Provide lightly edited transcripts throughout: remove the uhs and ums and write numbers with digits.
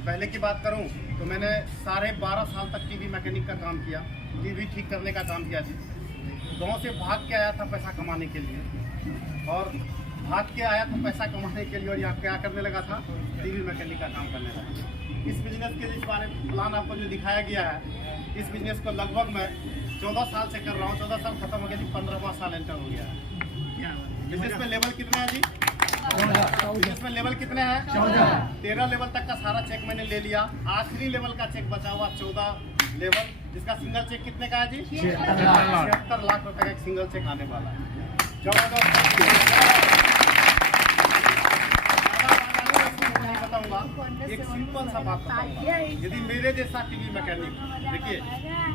पहले की बात करूं तो मैंने 12.5 साल तक टीवी मैकेनिक का काम किया, टीवी ठीक करने का काम किया जी। गांव से भाग के आया था पैसा कमाने के लिए, और भाग के आया था पैसा कमाने के लिए, और यहाँ क्या करने लगा था, टीवी मैकेनिक का काम करने लगा। इस बिजनेस के जिस बारे में प्लान आपको जो दिखाया गया है, इस बिजनेस को लगभग मैं 14 साल से कर रहा हूँ। 14 साल खत्म हो गया जी, 15वां साल एंटर हो गया है। बिजनेस में लेवल कितने हैं जी? बिजनेस में लेवल कितने हैं? 13 लेवल तक का सारा चेक मैंने ले लिया। आखिरी लेवल का चेक बचा हुआ 14 लेवल, जिसका सिंगल चेक कितने का है जी? 76 लाख रुपए का एक सिंगल चेक आने वाला है। बताऊंगा एक सिंपल सा बात बताऊंगा। यदि मेरे जैसा टीवी मैकेनिक, देखिए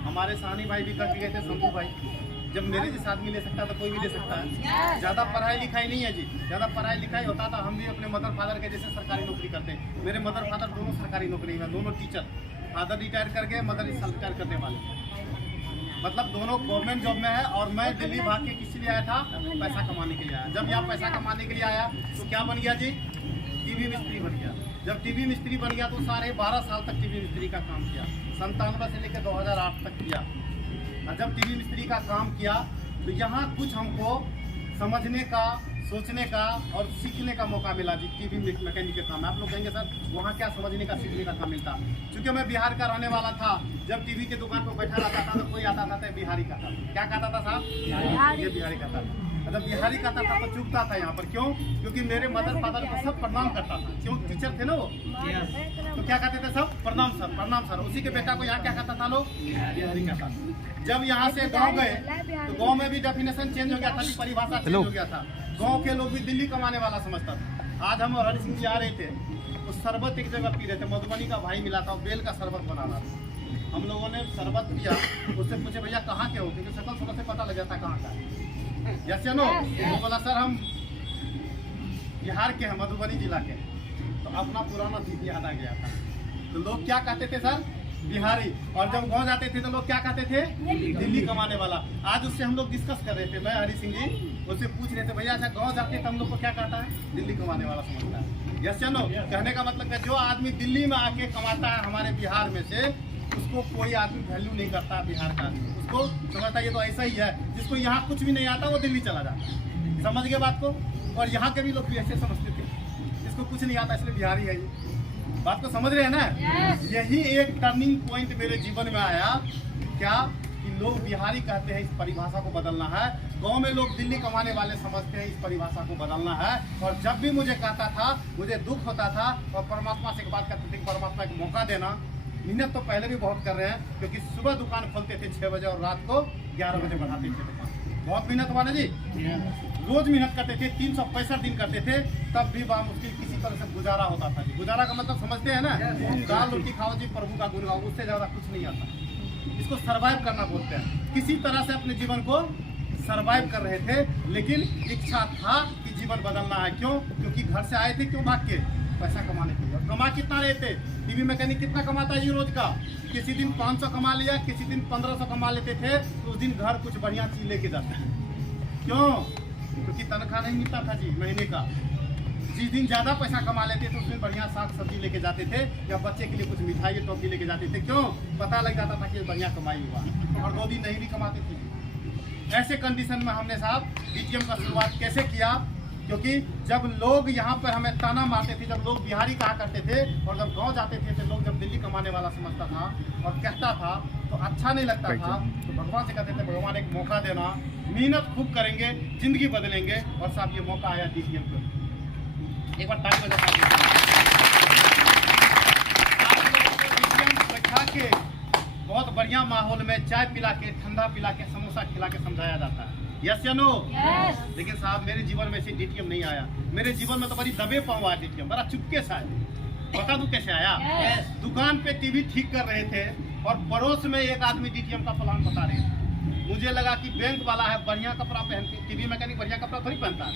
हमारे सानी भाई भी करके गए थे, शंभू भाई, जब मेरे जैसा आदमी ले सकता है तो कोई भी ले सकता है। ज़्यादा पढ़ाई लिखाई नहीं है जी, ज़्यादा पढ़ाई लिखाई होता तो हम भी अपने मदर फादर के जैसे सरकारी नौकरी करते हैं। मेरे मदर फादर दोनों सरकारी नौकरी में, दोनों टीचर, फादर रिटायर करके मदर इस साल रिटायर करने वाले, मतलब दोनों गवर्नमेंट जॉब में है। और मैं दिल्ली भाग के किस लिए आया था? पैसा कमाने के लिए आया। जब यहाँ पैसा कमाने के लिए आया तो क्या बन गया जी? टीवी मिस्त्री बन गया। जब टीवी मिस्त्री बन गया तो 12.5 साल तक टीवी मिस्त्री का काम किया, 97 से लेकर 2008 तक किया। और जब टीवी मिस्त्री का काम किया तो यहाँ कुछ हमको समझने का, सोचने का और सीखने का मौका मिला जी। टीवी मैकेनिक के काम आप लोग कहेंगे सर वहाँ क्या समझने का, सीखने का काम मिलता? क्योंकि मैं बिहार का रहने वाला था। जब टीवी की दुकान पर बैठा रहता था तो कोई आता था तो बिहारी का था। क्या कहता था साहब? ये बिहारी का था। जब बिहारी कहता था तो चुपता था यहाँ पर। क्यों? क्योंकि मेरे मदर फादर को सब प्रणाम करता था। क्यों? टीचर थे ना वो, तो क्या कहते थे सब? प्रणाम सर, प्रणाम सर। उसी के बेटा को यहाँ क्या कहता था लोग? बिहारी कहता था। जब यहाँ से गांव गए तो गांव में भी डेफिनेशन चेंज हो गया था, परिभाषा चेंज हो गया था। गांव के लोग भी दिल्ली कमाने वाला समझता था। आज हम और हरि सिंह जी आ रहे थे, उस शरबत एक जगह पी रहे थे, मधुबनी का भाई मिला था, बेल का शरबत बना रहा था। हम लोगों ने शरबत पिया, उससे पूछे भैया कहाँ के हो? क्योंकि सकल सुबह से पता लग जाता कहाँ का है। यस या नो? तो बोला सर हम बिहार के हैं, मधुबनी जिला के। तो अपना पुराना चीज याद आ गया था। तो लोग क्या कहते थे सर? बिहारी। और जब गांव जाते थे तो लोग क्या कहते थे? दिल्ली कमाने वाला। आज उससे हम लोग डिस्कस कर रहे थे, मैं हरि सिंह जी उससे पूछ रहे थे भैया अच्छा गांव जाते तो हम लोग को क्या कहता है? दिल्ली कमाने वाला समझता है। यस या नो? कहने का मतलब है जो आदमी दिल्ली में आके कमाता है हमारे बिहार में से, उसको कोई आदमी वैल्यू नहीं करता। बिहार का आदमी उसको समझता है ये तो ऐसा ही है। जिसको यहाँ कुछ भी नहीं आता वो दिल्ली चला जाता। समझ गए बात को? और यहाँ के भी लोग भी ऐसे समझते थे, इसको कुछ नहीं आता इसलिए बिहारी है ये। बात को समझ रहे हैं ना? यही एक टर्निंग पॉइंट मेरे जीवन में आया। क्या कि लोग बिहारी कहते हैं, इस परिभाषा को बदलना है। गांव में लोग दिल्ली कमाने वाले समझते हैं, इस परिभाषा को बदलना है। और जब भी मुझे कहता था, मुझे दुख होता था, और परमात्मा से एक बात करते थे कि परमात्मा एक मौका देना। मेहनत तो पहले भी बहुत कर रहे हैं, क्योंकि सुबह दुकान खोलते थे 6 बजे और रात को 11 बजे बढ़ाते थे दुकान। बहुत मेहनत वाले जी, रोज मेहनत करते थे, 365 दिन करते थे, तब भी मुश्किल किसी तरह से गुजारा होता था जी। गुजारा का मतलब समझते हैं ना? दाल रोटी खाओ जी, प्रभु का गुण गाओ, उससे ज़्यादा कुछ नहीं आता। इसको सरवाइव करना बोलते हैं। किसी तरह से अपने जीवन को सरवाइव कर रहे थे, लेकिन इच्छा था कि जीवन बदलना है। क्यों? क्योंकि घर से आए थे, क्यों भाग के? पैसा कमाने के लिए। कमा कितना रहे थे? टीवी मैकेनिक कितना कमाता है जी रोज का? किसी दिन 500 कमा लिया, किसी दिन 1500 कमा लेते थे, तो उस दिन घर कुछ बढ़िया चीज लेके जाते हैं। क्यों? क्योंकि तनख्वाह नहीं मिलता था जी महीने का। जिस दिन ज़्यादा पैसा कमा लेते थे उस दिन बढ़िया साग सब्जी लेके जाते थे, या बच्चे के लिए कुछ मिठाई टॉफी लेके जाते थे। क्यों? पता लग जाता था कि बढ़िया कमाई हुआ। और 2 दिन नहीं भी कमाते थे। ऐसे कंडीशन में हमने साहब डीटीएम का शुरुआत कैसे किया? क्योंकि जब लोग यहाँ पर हमें ताना मारते थे, जब लोग बिहारी कहा करते थे, और जब गांव जाते थे तो लोग जब दिल्ली कमाने वाला समझता था और कहता था तो अच्छा नहीं लगता था। तो भगवान से कहते थे भगवान एक मौका देना, मेहनत खूब करेंगे, जिंदगी बदलेंगे। और साहब ये मौका आया डीटीएम को। एक बार टाइम बैठा के बहुत बढ़िया माहौल में चाय पिला के, ठंडा पिला के, समोसा खिला के समझाया जाता है। यस या नो? लेकिन साहब मेरे जीवन में से डीटीएम नहीं आया। मेरे जीवन में तो बड़ी दबे पाऊँ आया डीटीएम, बड़ा चुपके सा है। बता दूं कैसे आया? दुकान पे टीवी ठीक कर रहे थे और पड़ोस में एक आदमी डीटीएम का प्लान बता रहे थे। मुझे लगा कि बैंक वाला है, बढ़िया कपड़ा पहन के, टीवी मैकेनिक बढ़िया कपड़ा थोड़ी पहनता है,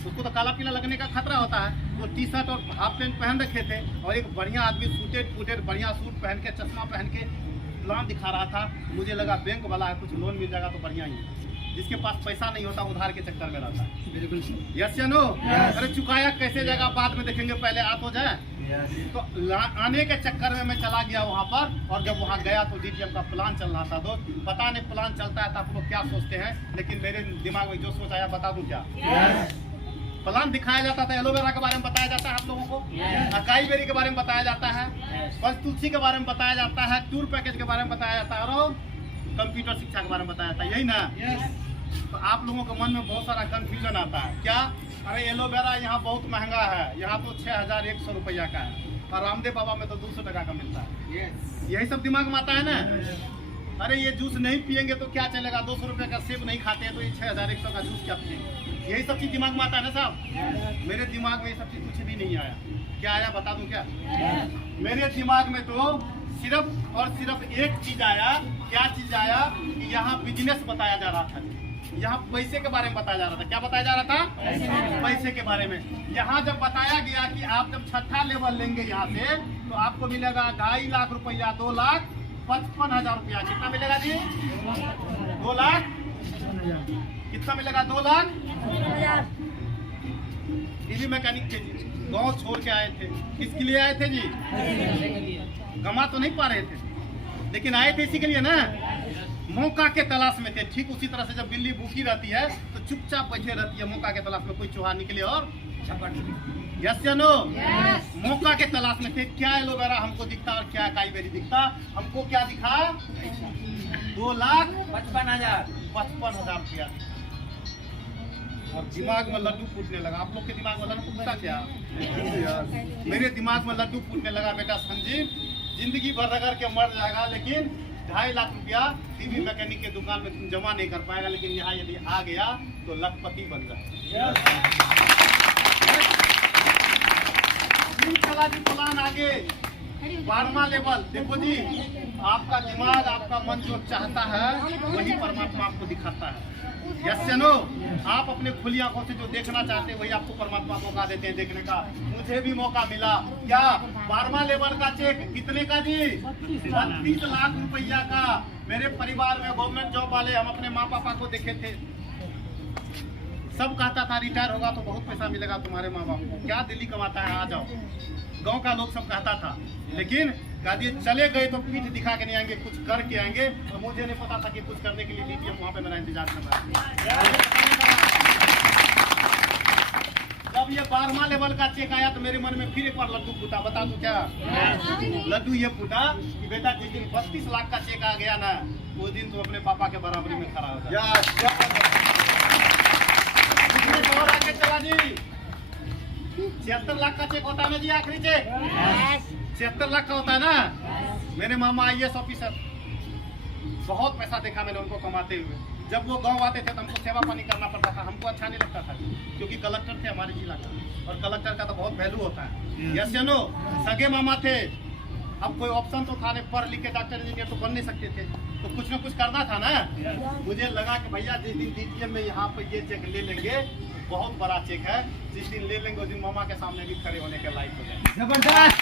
उसको तो काला पीला लगने का खतरा होता है। वो टी शर्ट और हाफ पैंट पहन रखे थे, और एक बढ़िया आदमी सूटेड फूटेड बढ़िया सूट पहन के, चश्मा पहन के प्लान दिखा रहा था। मुझे लगा बैंक वाला है, कुछ लोन मिल जाएगा तो बढ़िया ही है। जिसके पास पैसा नहीं होता उधार के चक्कर में रहता है। बिल्कुल। यस या नो? अरे चुकाया कैसे जाएगा बाद में देखेंगे, पहले आ तो जाए। तो आने के चक्कर में मैं चला गया वहाँ पर, और जब वहाँ गया तो डीटीएम का प्लान चल रहा था। दोस्त पता नहीं प्लान चलता है तो आप लोग क्या सोचते हैं, लेकिन मेरे दिमाग में जो सोच आया बता दूं क्या? प्लान दिखाया जाता था, एलोवेरा के बारे में बताया जाता है आप लोगों को, अकाई बेरी के बारे में बताया जाता है, पंच तुलसी के बारे में बताया जाता है, टूर पैकेज के बारे में बताया जाता है, और कंप्यूटर शिक्षा के बारे में बताया जाता है, यही ना? तो आप लोगों के मन में बहुत सारा कंफ्यूजन आता है, क्या अरे एलोवेरा यहाँ बहुत महंगा है, यहाँ तो 6100 रुपया का है, और रामदेव बाबा में तो 200 टका का मिलता है। यही सब दिमाग में आता है ना? अरे ये जूस नहीं पियेंगे तो क्या चलेगा, 200 रुपये का सेब नहीं खाते हैं तो ये 6100 का जूस क्या पियेंगे? यही सब चीज दिमाग में आता है ना साहब? मेरे दिमाग में ये सब चीज कुछ भी नहीं आया। क्या आया बता दूं क्या? मेरे दिमाग में तो सिर्फ और सिर्फ एक चीज आया। क्या चीज आया? कि यहाँ बिजनेस बताया जा रहा था, यहाँ पैसे के बारे में बताया जा रहा था। क्या बताया जा रहा था? पैसे के बारे में। यहाँ जब बताया गया कि आप जब छठा लेवल लेंगे यहाँ से तो आपको मिलेगा 2.5 लाख रुपया, 2,55,000 रुपया। कितना मिलेगा जी? 2 लाख कितना मिलेगा? 2 लाख। टीवी मैकेनिक थे जी, गाँव छोड़ के आए थे। किसके लिए आए थे जी? कमा तो नहीं पा रहे थे, लेकिन आए थे इसी के लिए ना, मौका के तलाश में थे। ठीक उसी तरह से जब बिल्ली भूखी रहती है तो चुपचाप बैठे रहती है, मौका के तलाश में कोई चूहा निकले और यस या नो? मौका के तलाश में थे। क्या एलोवेरा हमको दिखता और क्या अकाई बेरी दिखता? हमको क्या दिखा? 2,55,000 रुपया। और दिमाग में लड्डू फूटने लगा। आप लोग के दिमाग में लड्डू फूटता क्या? मेरे दिमाग में लड्डू फूटने लगा। बेटा संजीव जिंदगी भर रगड़ के मर जाएगा, लेकिन 2.5 लाख रुपया टीवी मैकेनिक के दुकान में तुम जमा नहीं कर पाएगा, लेकिन यहाँ यदि आ गया तो लखपति बन जाए। चला जी प्लान आगे 12वां लेवल। देखो जी, आपका दिमाग आपका मन जो चाहता है वही परमात्मा आपको दिखाता है। यस या नो? आप अपने खुली आंखों से जो देखना चाहते हैं वही आपको परमात्मा मौका देते हैं देखने का। मुझे भी मौका मिला। क्या? 12वां लेवल का चेक कितने का जी? 32 लाख रुपया का। मेरे परिवार में गवर्नमेंट जॉब वाले, हम अपने माँ पापा को देखे थे, सब कहता था रिटायर होगा तो बहुत पैसा मिलेगा तुम्हारे माँ बाप को, क्या दिल्ली कमाता है, आ जाओ। गांव का लोग सब कहता था, लेकिन कह दिए चले गए तो पीठ दिखा के नहीं आएंगे, कुछ करके आएंगे। तो मुझे नहीं पता था कि कुछ करने के लिए डीटीएम वहाँ पे मेरा इंतजार कर रहा है। जब ये 12वां लेवल का चेक आया तो मेरे मन में फिर एक बार लड्डू फूटा। बता दूं क्या? लड्डू ये फूटा कि बेटा जिस दिन 32 लाख का चेक आ गया ना, उस दिन तुम अपने पापा के बराबरी में खड़ा हो जाए। और आगे चला जी, 76 लाख का चेक होता है ना जी, आखिरी चेक 76 लाख का होता है ना। मेरे मामा IAS ऑफिसर, बहुत पैसा देखा मैंने उनको कमाते हुए। जब वो गांव आते थे तो हमको सेवा पानी करना पड़ता था, हमको अच्छा नहीं लगता था क्योंकि कलेक्टर थे हमारे जिला का, और कलेक्टर का तो बहुत वैल्यू होता है। यस या नो? सगे मामा थे। अब कोई ऑप्शन तो था नहीं, पढ़ लिख के डॉक्टर इंजीनियर तो बन नहीं सकते थे, तो कुछ ना कुछ करना था ना। मुझे लगा कि भैया जिस दिन डीटीएम में यहाँ पे ये चेक ले लेंगे, बहुत बड़ा चेक है, जिस दिन ले लेंगे उस दिन मामा के सामने भी खड़े होने के लायक हो जाए। जबरदस्त।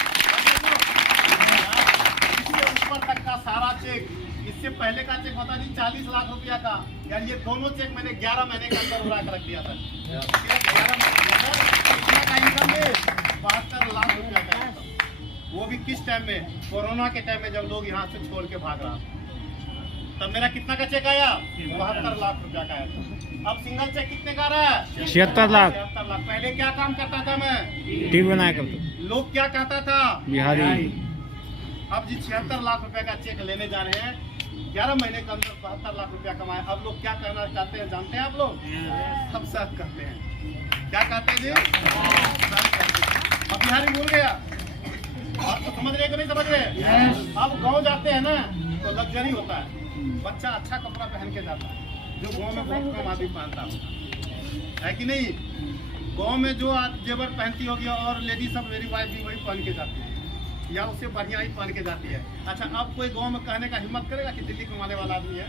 इससे ऊपर तक का सारा चेक, इससे पहले का चेक होता जी 40 लाख रुपया का। यार ये दोनों चेक मैंने 11 महीने के अंदर उड़ा कर रख दिया था। 11 महीने के अंदर का इनकम में 72 लाख रुपया का इनकम। वो भी किस टाइम में? कोरोना के टाइम में, जब लोग यहाँ से छोड़ के भाग रहा, तब मेरा कितना का चेक आया? 72 लाख रुपया का आया। अब सिंगल चेक कितने का रहा है? 76 लाख। 76 लाख। पहले क्या काम करता था मैं? टीवी बनाया करता। लोग क्या कहता था? बिहारी। अब जी 76 लाख रुपए का चेक लेने जा रहे हैं, 11 महीने के अंदर 72 लाख रुपया कमाए। अब लोग क्या करना चाहते हैं जानते हैं आप लोग? सब साथ करते हैं। क्या कहते हैं जी? अब बिहारी भूल गया, आप तो समझ रहे कि नहीं समझ रहे? अब गांव जाते हैं ना तो लग्जरी होता है, बच्चा अच्छा कपड़ा पहन के जाता है, जो गांव में बहुत कम आदमी पहनता है कि नहीं? गांव में जो जेवर पहनती होगी और लेडीज सब, मेरी वाइफ भी वही पहन के जाती है, या उससे बढ़िया ही पहन के जाती है। अच्छा, अब कोई गांव में कहने का हिम्मत करेगा कि दिल्ली कमाने वाला आदमी है?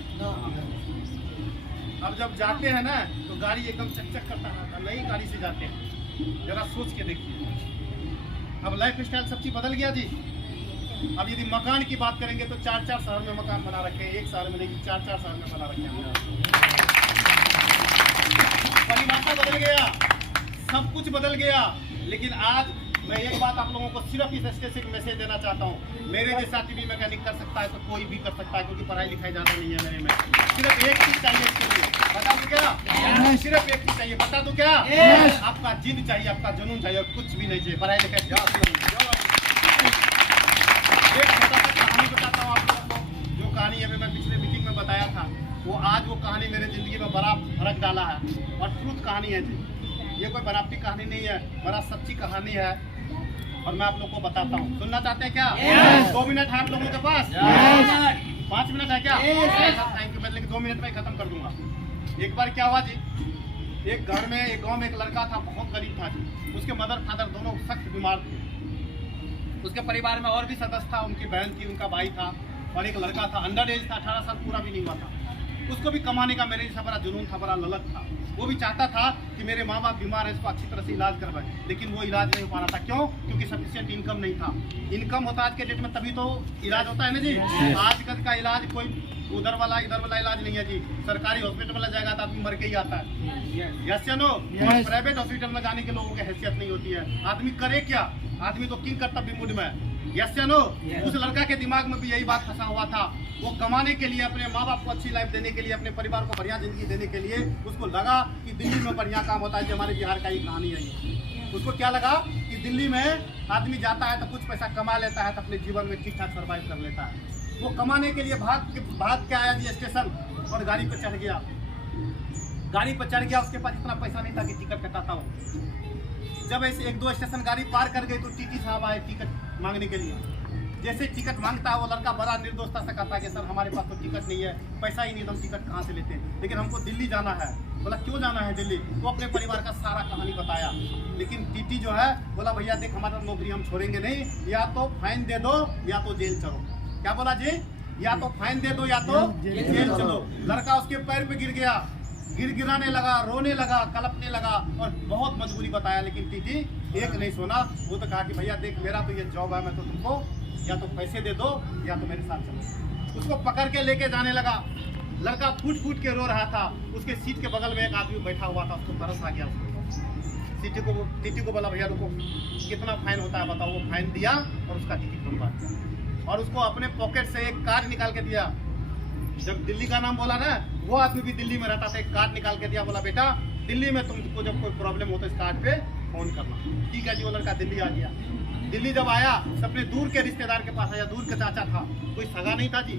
अब जब जाते हैं ना तो गाड़ी एकदम चकचक करता है, नई गाड़ी से जाते हैं। जरा सोच के देखिए, अब लाइफ स्टाइल सब चीज बदल गया जी। अब यदि मकान की बात करेंगे तो 4-4 शहर में मकान बना रखे हैं, एक शहर में नहीं, 4-4 शहर में बना रखे हैं। परिभाषा बदल गया, सब कुछ बदल गया। लेकिन आज मैं एक बात आप लोगों को सिर्फ इस स्टेशन का मैसेज देना चाहता हूँ, मेरे जैसा टीवी मैकेनिक कर सकता है तो कोई भी कर सकता है, क्योंकि पढ़ाई लिखाई ज़्यादा नहीं है मेरे में। सिर्फ एक चीज़ चाहिए इसके लिए, बता दूँ क्या? सिर्फ एक चीज़ चाहिए, बता दूँ क्या? आपका जिद चाहिए, आपका जुनून चाहिए, कुछ भी नहीं चाहिए। पढ़ाई लिखाई एक छोटा सा कहानी बताता हूँ आप लोगों को। जो कहानी अभी मैं पिछले मीटिंग में बताया था, वो आज वो कहानी मेरे ज़िंदगी में बड़ा फर्क डाला है, और ट्रूथ कहानी है जी। ये कोई बनावटी कहानी नहीं है, बड़ा सच्ची कहानी है, और मैं आप लोग को बताता हूँ। सुनना चाहते हैं क्या? 2 मिनट है आप लोगों के पास? 5 मिनट है क्या? Thank you. मैं लेकिन 2 मिनट में खत्म कर दूंगा। एक बार क्या हुआ जी, एक घर में, एक गांव में एक लड़का था, बहुत गरीब था जी। उसके मदर फादर दोनों सख्त बीमार थे। उसके परिवार में और भी सदस्य था, उनकी बहन थी, उनका भाई था, और एक लड़का था, अंडर एज था, 18 साल पूरा भी नहीं हुआ था। उसको भी कमाने का मेरे जैसा बड़ा जुनून था, बड़ा ललक था। वो भी चाहता था कि मेरे माँ बाप बीमार है, इसको अच्छी तरह से इलाज करवाए, लेकिन वो इलाज नहीं हो पा रहा था। क्यों? क्योंकि सफिशिएंट इनकम नहीं था। इनकम होता आज के डेट में तभी तो इलाज होता है ना जी। आजकल का इलाज कोई उधर वाला इधर वाला इलाज नहीं है जी। सरकारी हॉस्पिटल में जाएगा तो आदमी मर के ही आता है, यस या नो? प्राइवेट हॉस्पिटल में जाने के लोगों की हैसियत नहीं होती है। आदमी करे क्या? आदमी तो किंग कर्तव्य मूड में है, यस या नो? उस लड़का के दिमाग में भी यही बात फंसा हुआ था। वो कमाने के लिए, अपने माँ बाप को अच्छी लाइफ देने के लिए, अपने परिवार को बढ़िया जिंदगी देने के लिए उसको लगा कि दिल्ली में बढ़िया काम होता है। जो हमारे बिहार का ही कहानी है ये। उसको क्या लगा कि दिल्ली में आदमी जाता है तो कुछ पैसा कमा लेता है, तो अपने जीवन में ठीक ठाक सर्वाइव कर लेता है। वो कमाने के लिए भाग के आया जी स्टेशन, और गाड़ी पर चढ़ गया। गाड़ी पर चढ़ गया, उसके पास इतना पैसा नहीं था कि टिकट कटाता हूँ। जब ऐसे 1-2 स्टेशन गाड़ी पार कर गई तो टीटी साहब आए टिकट मांगने के लिए। जैसे टिकट मांगता है, वो लड़का बड़ा निर्दोषता से कहता है कि सर हमारे पास तो टिकट नहीं है, पैसा ही नहीं, तो हम टिकट कहाँ से लेते हैं, लेकिन हमको दिल्ली जाना है। बोला क्यों जाना है दिल्ली? तो अपने परिवार का सारा कहानी बताया। लेकिन टीटी जो है बोला भैया देख, हमारा नौकरी हम छोड़ेंगे नहीं, या तो फाइन दे दो या तो जेल चलो। क्या बोला जी? या तो फाइन दे दो या तो जेल चलो। लड़का उसके पैर पे गिर गया, गिड़गिड़ाने लगा, रोने लगा, कलपने लगा, और बहुत मजबूरी बताया। लेकिन टीटी एक नहीं सुना। वो तो कहा कि भैया देख, मेरा तो ये जॉब है, मैं तो तुमको या तो पैसे दे दो या तो मेरे साथ चलो। उसको पकड़ के लेके जाने लगा। लड़का फूट फूट के रो रहा था। उसके सीट के बगल में एक आदमी बैठा हुआ था, उसको तरस आ गया। टीटी को बोला भैया रुको, कितना फाइन होता है बताओ। वो फाइन दिया और उसका टिकट बनवा दिया, और उसको अपने पॉकेट से एक कार्ड निकाल के दिया। जब दिल्ली का नाम बोला ना, वो आदमी भी दिल्ली में रहता था, एक कार्ड निकाल के दिया। बोला बेटा दिल्ली में तुमको जब कोई प्रॉब्लम हो तो इस कार्ड पे फोन करना। ठीक है जी। वो लड़का दिल्ली आ गया। दिल्ली जब आया तो अपने दूर के रिश्तेदार के पास आया। दूर का चाचा था, कोई सगा नहीं था जी,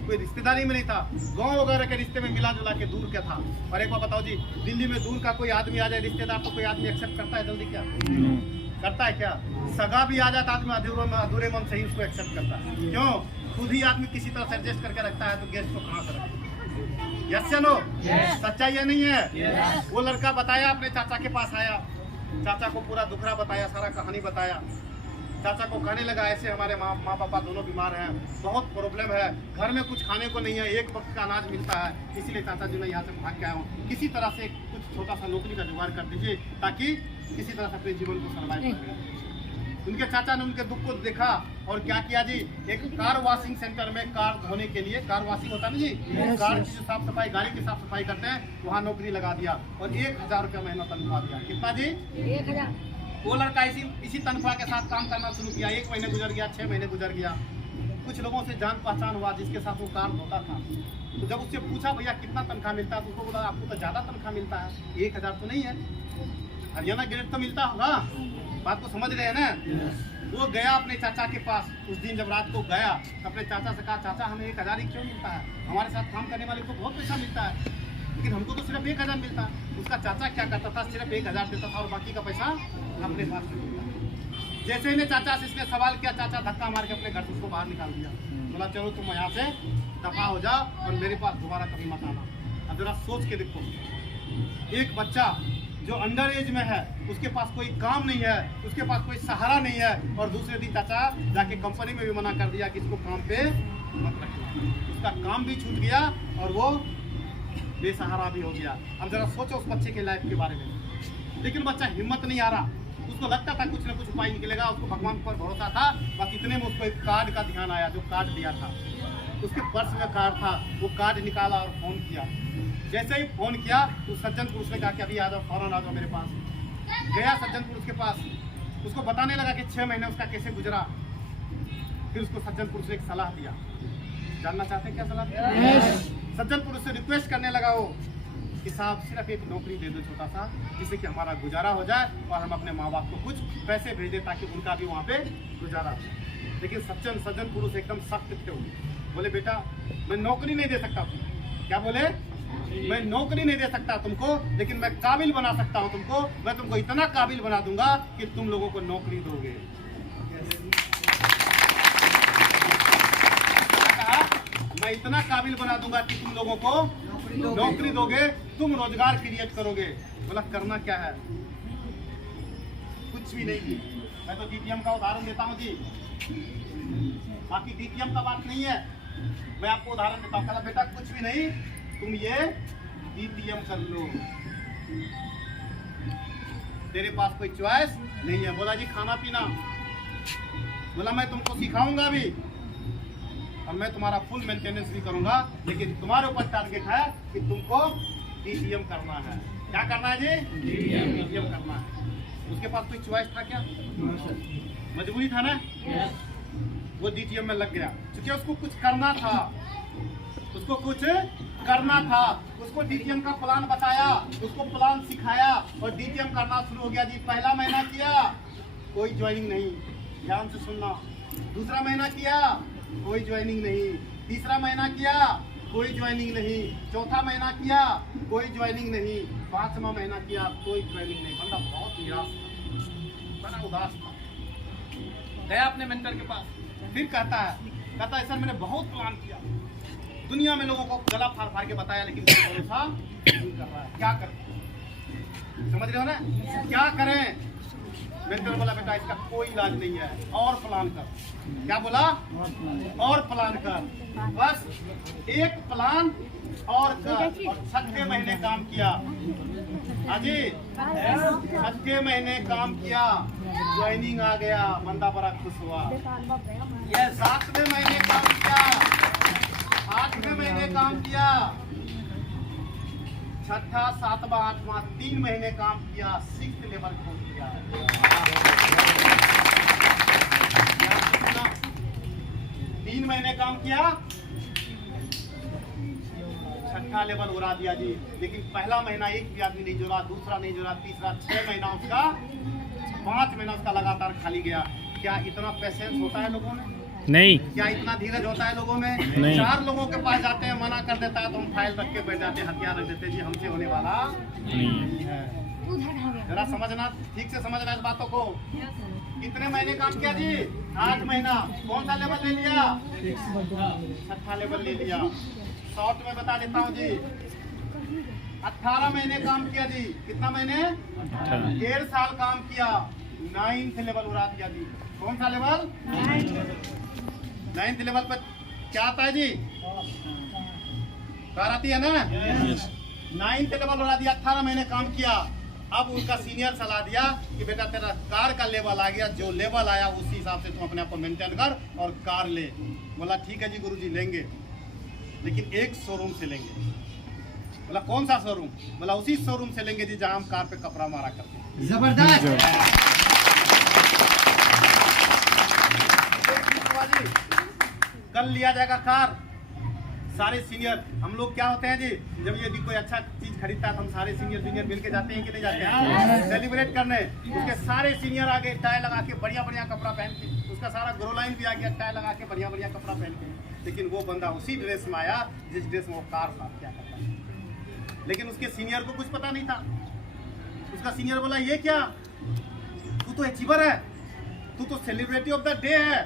कोई रिश्तेदारी में नहीं था, गांव वगैरह के रिश्ते में मिला जुला के दूर का था। और एक बार बताओ जी, दिल्ली में दूर का कोई आदमी आ जाए रिश्तेदार, तो कोई आदमी एक्सेप्ट करता है जल्दी? क्या करता है? क्या सगा भी आ जाता आदमी अधूरे मन से ही उसको एक्सेप्ट करता है। क्यों? खुद ही आदमी किसी तरह से एडजस्ट करके रखता है, तो गेस्ट को कहाँ से रखे? यस या नो? सच्चाई ये नहीं है? वो लड़का बताया, अपने चाचा के पास आया, चाचा को पूरा दुखड़ा बताया, सारा कहानी बताया। चाचा को कहने लगा ऐसे हमारे माँ पापा दोनों बीमार हैं, बहुत प्रॉब्लम है, घर में कुछ खाने को नहीं है, एक वक्त का अनाज मिलता है, इसीलिए चाचा जी मैं यहाँ से भाग के आया हूँ। किसी तरह से कुछ छोटा सा नौकरी का जुगाड़ कर दीजिए, ताकि किसी तरह से अपने जीवन को सर्वाइव करें। उनके चाचा ने उनके दुख को देखा और क्या किया जी, एक कार वॉशिंग सेंटर में कार धोने के लिए, कार वॉशिंग होता है ना जी, कार की साफ सफाई, गाड़ी की साफ सफाई करते हैं, वहाँ नौकरी लगा दिया और 1000 रुपया महीना तनख्वाह दिया। कितना जी? 1000। वो लड़का इसी तनख्वाह के साथ काम करना शुरू किया। 1 महीने गुजर गया, 6 महीने गुजर गया। कुछ लोगों से जान पहचान हुआ जिसके साथ वो कार धोता था। तो जब उससे पूछा भैया कितना तनख्वाह मिलता है, तो उसको बोला आपको तो ज़्यादा तनख्वाह मिलता है, 1000 तो नहीं है, हरियाणा ग्रेड तो मिलता होगा। बात को समझ रहे हैं ना? वो गया अपने चाचा के पास। उस दिन जब रात को गया तो अपने चाचा से कहा, चाचा हमें 1000 ही क्यों मिलता है? हमारे साथ काम करने वाले को बहुत पैसा मिलता है, लेकिन हमको तो सिर्फ 1000 मिलता है। उसका चाचा क्या करता था, सिर्फ 1000 देता था और बाकी का पैसा अपने पास मिलता था। जैसे ही चाचा से इसने सवाल किया, चाचा धक्का मार के अपने घर से उसको बाहर निकाल दिया। बोला चलो तुम यहाँ से दफा हो जा और मेरे पास दोबारा कभी मत आना। अब जरा सोच के देखो, एक बच्चा जो अंडर एज में है, उसके पास कोई काम नहीं है, उसके पास कोई सहारा नहीं है, और दूसरे दिन चाचा जाके कंपनी में भी मना कर दिया कि इसको काम पे मत रखना। उसका काम भी छूट गया और वो बेसहारा भी हो गया। अब जरा सोचो उस बच्चे के लाइफ के बारे में। लेकिन बच्चा हिम्मत नहीं आ रहा, उसको लगता था कुछ ना कुछ उपाय निकलेगा, उसको भगवान पर भरोसा था। बस इतने में उसको एक कार्ड का ध्यान आया, जो कार्ड दिया था, उसके पर्स में कार्ड था। वो कार्ड निकाला और फोन किया। जैसे ही फोन किया तो सज्जन पुरुष ने कहा कि अभी आ जाओ, फौरन आ जाओ मेरे पास। गया सज्जन पुरुष के पास, उसको बताने लगा कि 6 महीने उसका कैसे गुजरा। फिर उसको सज्जन पुरुष ने एक सलाह दिया। जानना चाहते हैं क्या सलाह दिया? सज्जन पुरुष से रिक्वेस्ट करने लगा वो कि साहब सिर्फ एक नौकरी दे दो छोटा सा, जिससे कि हमारा गुजारा हो जाए और हम अपने माँ बाप को कुछ पैसे भेज दें ताकि उनका भी वहाँ पे गुजारा हो। लेकिन सज्जन पुरुष एकदम सख्त थे। बोले बेटा मैं नौकरी नहीं दे सकता तुमको। क्या बोले? मैं नौकरी नहीं दे सकता तुमको, लेकिन मैं काबिल बना सकता हूँ तुमको। मैं तुमको इतना काबिल बना दूंगा कि तुम लोगों को नौकरी दोगे। मैं इतना काबिल बना दूंगा कि तुम लोगों को नौकरी दोगे, तुम रोजगार क्रिएट करोगे। बोला करना क्या है? कुछ भी नहीं। मैं तो डीटीएम का उदाहरण देता हूँ जी, बाकी डीटीएम का बात नहीं है। मैं आपको उदाहरण देता हूँ। कहला बेटा कुछ भी नहीं, तुम ये डीटीएम कर लो, तेरे पास कोई चॉइस नहीं है। बोला जी खाना पीना? बोला मैं तुमको सिखाऊंगा भी और मैं तुम्हारा फुल मेंटेनेंस भी करूंगा, लेकिन तुम्हारे ऊपर टारगेट है कि तुमको डीटीएम करना है। क्या करना है जी? डीटीएम करना है। उसके पास कोई चॉइस था क्या? मजबूरी था ना। वो डीटीएम में लग गया क्योंकि उसको कुछ करना था, उसको कुछ करना था। उसको डीटीएम का प्लान बताया, उसको प्लान सिखाया और डीटीएम करना शुरू हो गया जी। पहला महीना किया, कोई ज्वाइनिंग नहीं, ध्यान से सुनना। दूसरा महीना किया, कोई ज्वाइनिंग नहीं। तीसरा महीना किया, कोई ज्वाइनिंग नहीं। चौथा महीना किया, कोई ज्वाइनिंग नहीं। 5वां महीना किया, कोई ज्वाइनिंग नहीं। बंदा बहुत निराश था, बड़ा उदास था। गया अपने मेंटर के पास, फिर कहता है सर मैंने बहुत प्लान किया, दुनिया में लोगों को गला फाड़ फाड़ के बताया, लेकिन भरोसा नहीं कर रहा है। क्या करें? समझ रहे हो ना? क्या करें? मेंटर बोला बेटा इसका कोई इलाज नहीं है, और प्लान कर। क्या बोला? और प्लान कर। बस एक प्लान और कर। और 6ठे महीने काम किया। हाजी 6ठे महीने काम किया, ज्वाइनिंग आ गया, बंदा बड़ा खुश हुआ। ये 7वें महीने काम किया, 8वें महीने काम किया, 6ठा 7वां 8वां 3 महीने काम किया, 6th लेवल खोल किया। 3 महीने काम किया, 6ठा लेवल उड़ा दिया जी। लेकिन पहला महीना एक भी आदमी नहीं जुड़ा, दूसरा नहीं जुड़ा, तीसरा 6 महीना उसका, 5 महीना उसका लगातार खाली गया। क्या इतना पेशेंस होता है लोगों में? नहीं। क्या इतना धीरज होता है लोगों में? नहीं। 4 लोगों के पास जाते हैं, मना कर देता है तो हम फाइल रख के बैठ जाते हैं, हथियार रख देते हैं जी हमसे होने वाला नहीं है। जरा समझना, ठीक से समझना इस बातों को। कितने महीने काम किया जी? 8 महीना। कौन सा लेवल ले लिया? 6ठा लेवल ले लिया। शॉर्ट में बता देता हूँ जी, 18 महीने काम किया जी। कितना महीने? 1.5 साल काम किया, 9th लेवल उड़ा दिया जी। कौन सा लेवल? 9th लेवल पर क्या आता है जी? कार आती है ना? 9th लेवल उड़ा दिया, 18 महीने काम किया। अब उनका सीनियर सलाह दिया कि बेटा तेरा कार का लेवल आ गया, जो लेवल आया उसी हिसाब से तुम अपने आप को मेंटेन कर और कार ले। बोला ठीक है जी गुरुजी लेंगे, लेकिन एक शोरूम से लेंगे। बोला कौन सा शोरूम? बोला उसी शोरूम से लेंगे जी जहां हम कार पे कपड़ा मारा करते हैं। जबरदस्त। कल लिया जाएगा कार। सारे सीनियर हम लोग क्या होते हैं जी, जब ये भी कोई अच्छा चीज खरीदता है तो हम सारे सीनियर मिलके जाते हैं कि नहीं जाते हैं सेलिब्रेट करने। उसके सारे सीनियर आगे टाई लगा के बढ़िया कपड़ा पहन के, उसका सारा ग्रो लाइन भी आ गया टाई लगा के बढ़िया कपड़ा पहन के। लेकिन वो बंदा उसी ड्रेस में आया जिस ड्रेस में वो कार साफ किया करता था। लेकिन उसके सीनियर को कुछ पता नहीं था। उसका सीनियर बोला ये क्या, तू तो अचीवर है, तू तो सेलिब्रिटी ऑफ द डे है,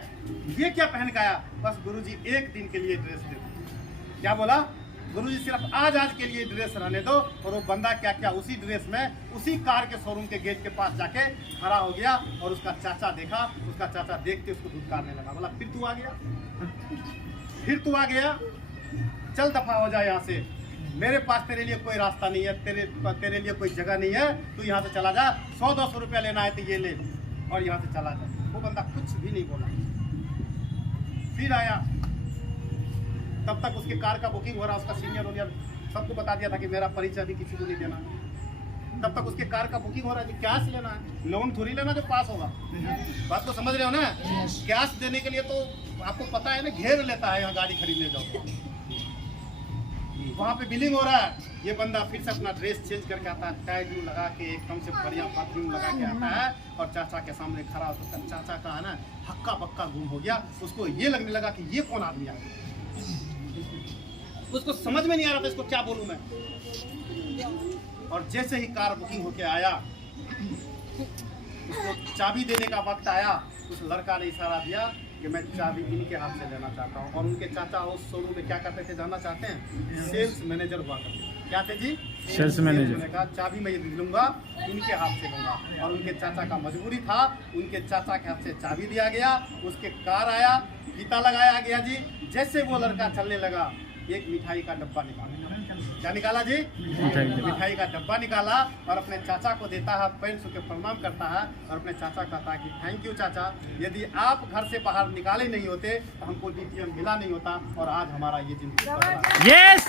ये क्या पहन के आया? बस गुरुजी एक दिन के लिए ड्रेस दे दो। क्या बोला? गुरुजी सिर्फ आज के लिए ड्रेस रहने दो। और वो बंदा क्या उसी ड्रेस में उसी कार के शोरूम के गेट के पास जाके खड़ा हो गया। और उसका चाचा देखा, उसका चाचा देख के उसको धुतकारने लगा। बोला फिर तू आ गया, फिर तू आ गया, चल दफा हो जाए यहाँ से, मेरे पास तेरे लिए कोई रास्ता नहीं है, तेरे लिए कोई जगह नहीं है, तू यहाँ से चला जा। 100-200 रुपया लेना है तो ये ले और यहाँ से चला जा। वो बंदा कुछ भी नहीं बोला। फिर आया, तब तक उसके कार का बुकिंग हो रहा। उसका सीनियर सबको बता दिया था कि मेरा परिचय भी किसी को नहीं देना। तब तक उसके कार का बुकिंग हो रहा है जी। कैश लेना है, लोन थोड़ी लेना जो पास होगा। बात को समझ रहे हो ना? कैश देने के लिए तो आपको पता है ना, घेर लेता है यहाँ गाड़ी खरीदने जाओ, वहाँ पे बिलिंग हो रहा है। ये बंदा फिर से अपना ड्रेस चेंज करके आता है, टाई व्यू लगा के एकदम से बढ़िया परफ्यूम लगा के आता है और चाचा के सामने खड़ा होता है। चाचा का है ना हक्का बक्का गुम हो गया, उसको ये लगने लगा कि ये कौन आदमी आ गया। उसको समझ में नहीं आ रहा था इसको क्या बोलूं मैं। और जैसे ही कार बुकिंग होके आया, उसको चाबी देने का वक्त आया, उस लड़का ने इशारा दिया कि मैं चाबी इनके हाथ से लेना चाहता हूँ। और उनके चाचा उस शोरूम में क्या करते थे जानना चाहते हैं? सेल्स मैनेजर हुआ करते। क्या थे जी? Sales manager. ने कहा चाबी मैं लूंगा, इनके हाथ से लूंगा। और उनके चाचा का मजबूरी था, उनके चाचा के हाथ से चाबी दिया गया, उसके कार आया, फीता लगाया गया जी। जैसे वो लड़का चलने लगा, एक मिठाई का डब्बा निकाला। क्या निकाला जी? मिठाई का डब्बा निकाला और अपने चाचा को देता है, पैर छू के प्रणाम करता है और अपने चाचा कहता है कि थैंक यू चाचा, यदि आप घर से बाहर निकाले नहीं होते तो हमको DTM मिला नहीं होता और आज हमारा ये जिंदगी। यस।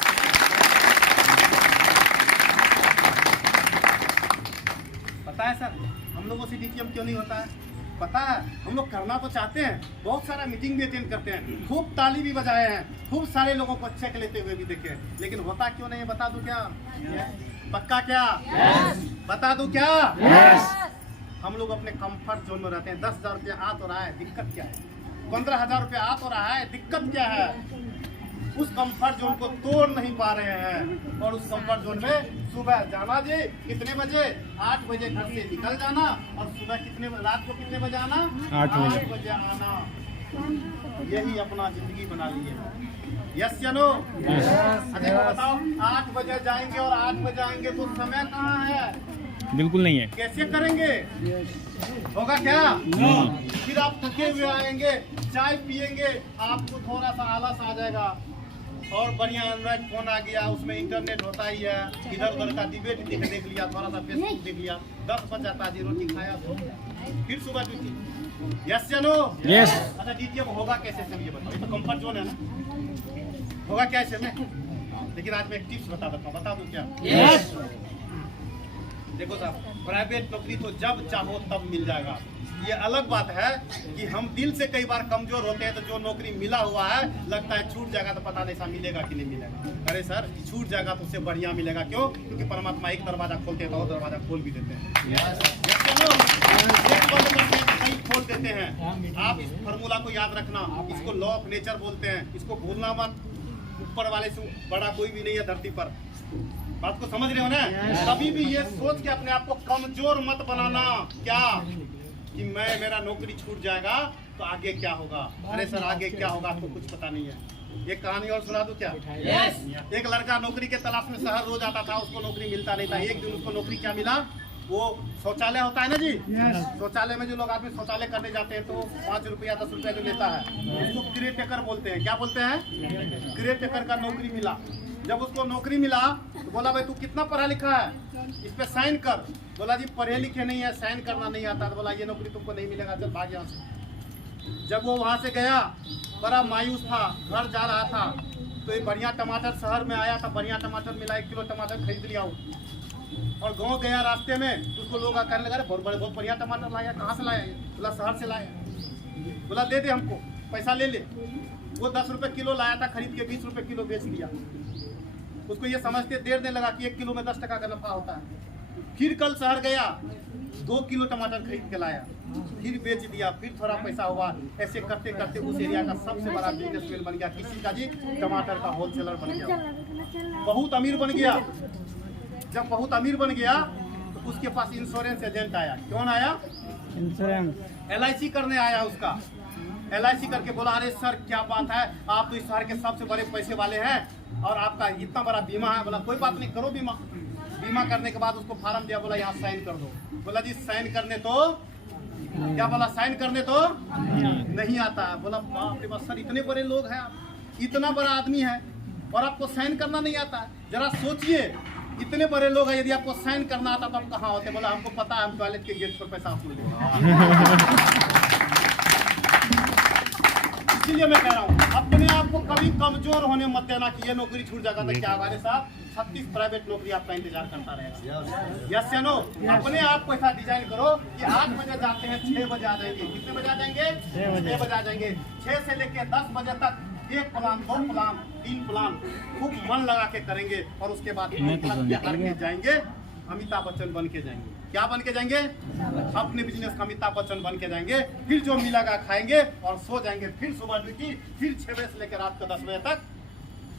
पता है सर हम लोगों से DTM क्यों नहीं होता है? पता है हम लोग करना तो चाहते हैं, बहुत सारा मीटिंग भी अटेंड करते हैं, खूब ताली भी बजाए हैं, खूब सारे लोगों को चेक लेते हुए भी देखे, लेकिन होता क्यों नहीं है? बता दूं क्या? पक्का क्या? बता दूं क्या? हम लोग अपने कंफर्ट जोन में रहते हैं। 10,000 रुपया आ तो रहा है, दिक्कत क्या है? 15,000 रुपया आ तो रहा है, दिक्कत क्या है? उस कंफर्ट जोन को तोड़ नहीं पा रहे हैं। और उस कंफर्ट जोन में सुबह जाना जी कितने बजे? 8 बजे घर से निकल जाना और सुबह कितने, रात को कितने बजे आना? 8 बजे आना। यही अपना जिंदगी बना लिए। यस या नो? अच्छा बताओ, 8 बजे जाएंगे और 8 बजे आएंगे तो समय कहाँ है? बिल्कुल नहीं है। कैसे करेंगे? होगा क्या? फिर आप थके हुए आएंगे, चाय पिएंगे, आपको थोड़ा सा आलस आ जाएगा। और बढ़िया एंड्रॉइड फोन आ गया, उसमें इंटरनेट होता ही है, इधर उधर का डिबेट देख लिया, थोड़ा सा फेसबुक देख लिया, 10 बज जाता जी, रोटी खाया तो फिर सुबह ड्यूटी। यस चलो? यस। अच्छा DTM होगा कैसे सर ये बताओ? ये तो कंफर्ट जोन है ना, होगा क्या इसमें? लेकिन आज मैं एक टिप्स बता देता हूँ, बता दूँ क्या? यस। देखो साहब, प्राइवेट नौकरी तो जब चाहो तब मिल जाएगा। ये अलग बात है कि हम दिल से कई बार कमजोर होते हैं, तो जो नौकरी मिला हुआ है लगता है छूट जाएगा तो पता नहीं सा मिलेगा कि नहीं मिलेगा। अरे सर छूट जाएगा तो उससे बढ़िया मिलेगा। क्यों? क्योंकि परमात्मा एक दरवाजा खोलते हैं तो और दरवाजा खोल भी देते हैं। एक बंद करते हैं कहीं खोल देते हैं। आप इस फॉर्मूला को याद रखना, इसको लॉ ऑफ नेचर बोलते हैं, इसको भूलना मत। ऊपर वाले से बड़ा कोई भी नहीं है धरती पर। बात को समझ रहे हो ना? कभी भी ये सोच के अपने आप को कमजोर मत बनाना क्या कि मेरा नौकरी छूट जाएगा तो आगे क्या होगा। अरे सर आगे क्या होगा आपको कुछ पता नहीं है। एक कहानी और सुना दूं क्या? एक लड़का नौकरी के तलाश में शहर रोज आता था, उसको नौकरी मिलता नहीं था। एक दिन उसको नौकरी क्या मिला? वो शौचालय होता है ना जी, शौचालय में जो लोग आदमी शौचालय करने जाते हैं तो 5 रुपया 10 रुपया जो लेता है उसको क्रिएटेकर बोलते हैं। क्या बोलते हैं? क्रिएटेकर का नौकरी मिला। जब उसको नौकरी मिला तो बोला भाई तू कितना पढ़ा लिखा है, इस पे साइन कर। बोला जी पढ़े लिखे नहीं है, साइन करना नहीं आता। तो बोला ये नौकरी तुमको नहीं मिलेगा, चल भाग यहाँ से। जब वो वहाँ से गया बड़ा मायूस था, घर जा रहा था तो एक बढ़िया टमाटर शहर में आया था, बढ़िया टमाटर मिला, 1 किलो टमाटर खरीद लिया। और गाँव गया रास्ते में उसको लोग कहने लगा बहुत बढ़िया टमाटर लाया, कहाँ से लाया? बोला शहर से लाया। बोला दे दे हमको, पैसा ले ले। वो 10 रुपये किलो लाया था, खरीद के 20 रुपये किलो बेच दिया। उसको ये समझते देर नहीं लगा कि 1 किलो में 10 टका का नफा होता है। फिर कल शहर गया, 2 किलो टमाटर खरीद के लाया, फिर बेच दिया, फिर थोड़ा पैसा हुआ। ऐसे करते करते उस एरिया का सबसे बड़ा बिजनेसमैन बन गया। किसी का जी टमाटर का होलसेलर बन गया, बहुत अमीर बन गया। जब बहुत अमीर बन गया तो उसके पास इंश्योरेंस एजेंट आया। कौन आया? इंश्योरेंस LIC करने आया। उसका LIC करके बोला अरे सर क्या बात है, आप तो इस शहर के सबसे बड़े पैसे वाले हैं और आपका इतना बड़ा बीमा है। बोला कोई बात नहीं, करो बीमा। बीमा करने के बाद उसको फार्म दिया, बोला यहाँ साइन कर दो। बोला जी साइन करने तो क्या? बोला साइन करने तो नहीं आता है। बोला बाप रे बाप सर इतने बड़े लोग हैं, आप इतना बड़ा आदमी है और आपको साइन करना नहीं आता है। जरा सोचिए इतने बड़े लोग हैं, यदि आपको साइन करना आता तो आप कहाँ होते? बोला हमको पता है, हम टॉयलेट के गेट पर पैसा वसूल लेंगे। इसीलिए मैं कह रहा हूँ अपने आप को कभी कमजोर होने मत देना कि ये नौकरी छूट जाएगा तो क्या हमारे साथ 36 प्राइवेट नौकरी आपका इंतजार करता रहेगा। यस या नो? अपने आप को ऐसा डिजाइन करो कि 8 बजे जाते हैं 6 बजे आ जाएंगे। कितने बजे आ जाएंगे? 6 बजे आ जाएंगे। 6 से लेकर 10 बजे तक 1 प्लान 2 प्लान 3 प्लान खूब मन लगा के करेंगे और उसके बाद जाएंगे अमिताभ बच्चन बन के जाएंगे। क्या बन के जाएंगे? अपने बिजनेस का अमिताभ बच्चन बन के जाएंगे। फिर जो मिलेगा खाएंगे और सो जाएंगे। फिर सुबह ड्यूटी, फिर 6 बजे से लेकर रात को 10 बजे तक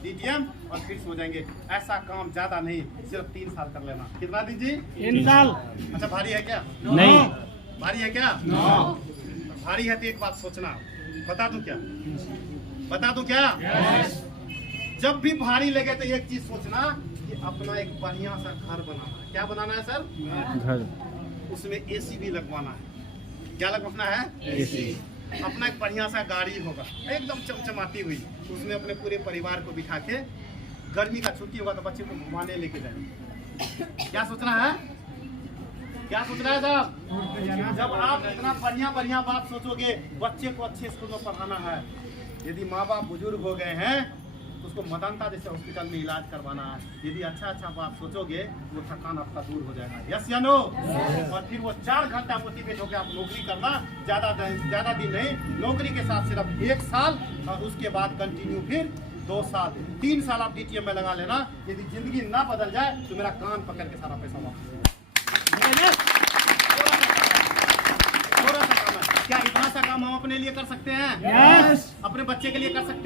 डीटीएम और फिर सो जाएंगे। ऐसा काम ज्यादा नहीं, सिर्फ 3 साल कर लेना। कितना दिन जी? 3 साल। अच्छा भारी है क्या? नहीं। भारी है क्या? भारी है तो एक बात सोचना, बता दूं क्या? बता दूं क्या? जब भी भारी लगे तो एक चीज सोचना कि अपना एक बढ़िया सा घर बनाना है। क्या बनाना है सर? घर। उसमें एसी भी लगवाना है। क्या लगवाना है? एसी। अपना एक बढ़िया सा गाड़ी होगा एकदम चमचमाती हुई, उसमें अपने पूरे परिवार को बिठा के गर्मी का छुट्टी होगा तो बच्चे को घुमाने लेके जाएंगे। क्या सोचना है? क्या सोचना है साहब? जब आप इतना बढ़िया बढ़िया बात सोचोगे, बच्चे को अच्छे स्कूल में पढ़ाना है, यदि माँ बाप बुजुर्ग हो गए हैं तो उसको मदनता जैसे हॉस्पिटल में इलाज करवाना है, यदि अच्छा अच्छा बात सोचोगे वो थकान आपका दूर हो जाएगा। यस या नो? और फिर वो 4 घंटा मोटिवेट होकर आप नौकरी करना, ज्यादा दिन नहीं, नौकरी के साथ सिर्फ 1 साल और उसके बाद कंटिन्यू फिर 2 साल 3 साल आप डीटीएम में लगा लेना। यदि जिंदगी ना बदल जाए तो मेरा कान पकड़ के सारा पैसा वापस थोड़ा सा काम है। क्या इतना सा काम हम अपने लिए कर सकते हैं? यस। अपने बच्चे के लिए कर सकते हैं?